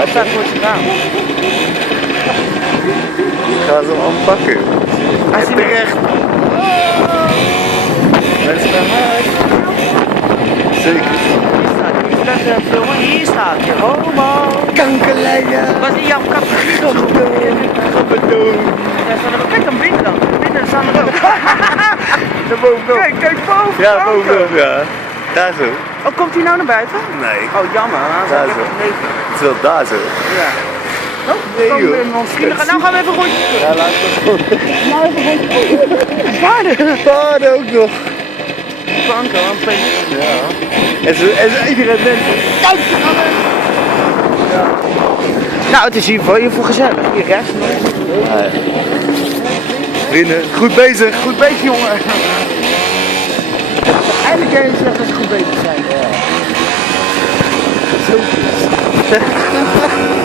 Dat staat voor zijn raam. Ik ga ze afpakken. Hij zit terecht. Mensen naar huis. Zeker. Hier staat je homo. Kankerlijnen. Wat is jouw categorie dan? Kijk dan binnen dan. Binnen staan er ook. Daar bovenop. Kijk boven. Ja, bovenop, ja. Daar zo. Oh, komt hij nou naar buiten? Nee. Oh, jammer. Daar zo. Het is wel daar zo. Ja. Oh, Nee, kom joh. in ons vrienden. Nou gaan we even rondjes doen. Ja, laat het gewoon. Nou even rondjes. Paarden. Paarden ook nog. Banken, een beetje. Ja. En iedereen denkt. Kijk, we gaan er. Ja. Nou, het is hier voor je voor gezellig. Hier rechts. Ja. Vrienden, goed bezig jongen. Eindelijk kan je zeggen dat ze goed bezig zijn. Ja. Zo goed.